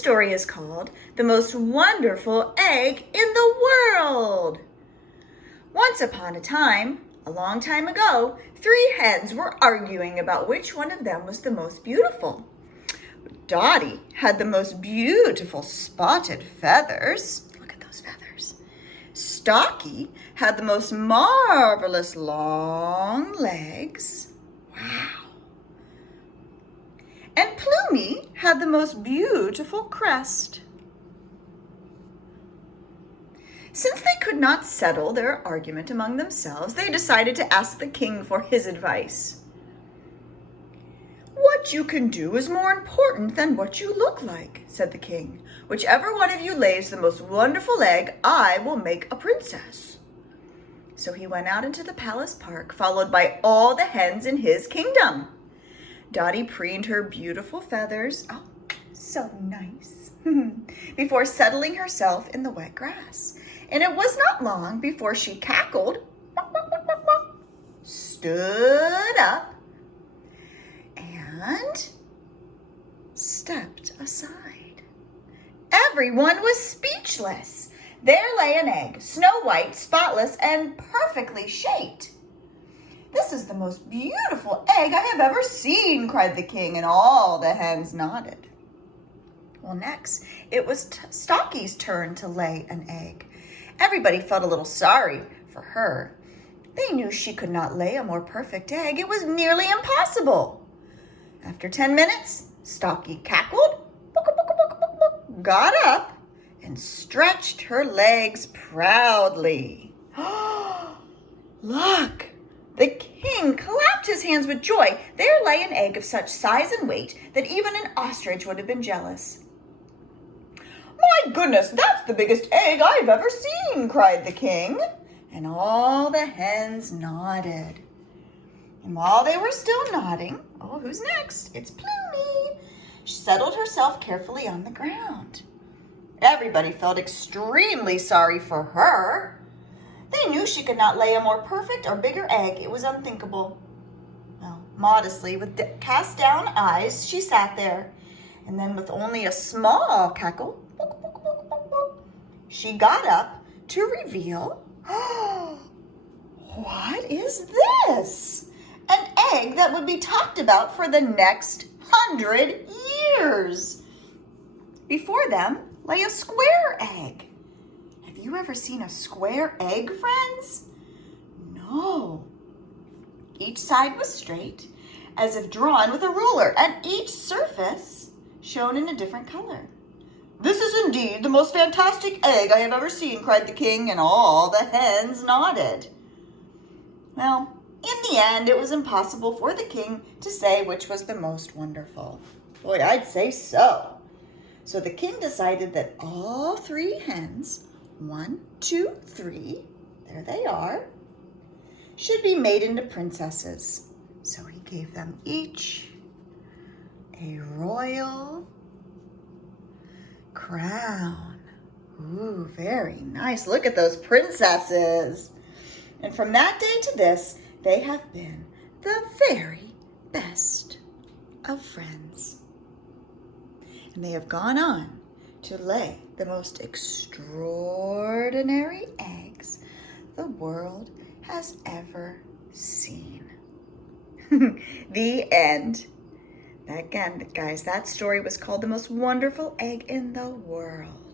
story is called The Most Wonderful Egg in the World. Once upon a time, a long time ago, 3 hens were arguing about which one of them was the most beautiful. Dottie had the most beautiful spotted feathers. Look at those feathers. Stocky had the most marvelous long legs. Wow. And Plumie had the most beautiful crest. Since they could not settle their argument among themselves, they decided to ask the king for his advice. "What you can do is more important than what you look like," said the king. "Whichever one of you lays the most wonderful egg, I will make a princess." So he went out into the palace park, followed by all the hens in his kingdom. Dottie preened her beautiful feathers, oh, so nice, before settling herself in the wet grass. And it was not long before she cackled, stood up, and stepped aside. Everyone was speechless. There lay an egg, snow white, spotless, and perfectly shaped. "This is the most beautiful egg I have ever seen," cried the king, and all the hens nodded. Well, next, it was Stocky's turn to lay an egg. Everybody felt a little sorry for her. They knew she could not lay a more perfect egg. It was nearly impossible. After 10 minutes, Stocky cackled, got up, and stretched her legs proudly. Look! The king clapped his hands with joy. There lay an egg of such size and weight that even an ostrich would have been jealous. "My goodness, that's the biggest egg I've ever seen," cried the king. And all the hens nodded. And while they were still nodding, oh, who's next? It's Plumie. She settled herself carefully on the ground. Everybody felt extremely sorry for her. They knew she could not lay a more perfect or bigger egg. It was unthinkable. Well, modestly, with cast down eyes, she sat there. And then with only a small cackle, she got up to reveal, what is this? An egg that would be talked about for the next 100 years. Before them lay a square egg. Have you ever seen a square egg, friends? No. Each side was straight, as if drawn with a ruler, and each surface shown in a different color. "This is indeed the most fantastic egg I have ever seen," cried the king, and all the hens nodded. Well, in the end, it was impossible for the king to say which was the most wonderful. Boy, I'd say so. So the king decided that all 3 hens, 1, 2, 3, there they are, should be made into princesses. So he gave them each a royal crown. Ooh, very nice. Look at those princesses. And from that day to this, they have been the very best of friends. And they have gone on to lay the most extraordinary eggs the world has ever seen. The end. Again, guys, that story was called The Most Wonderful Egg in the World.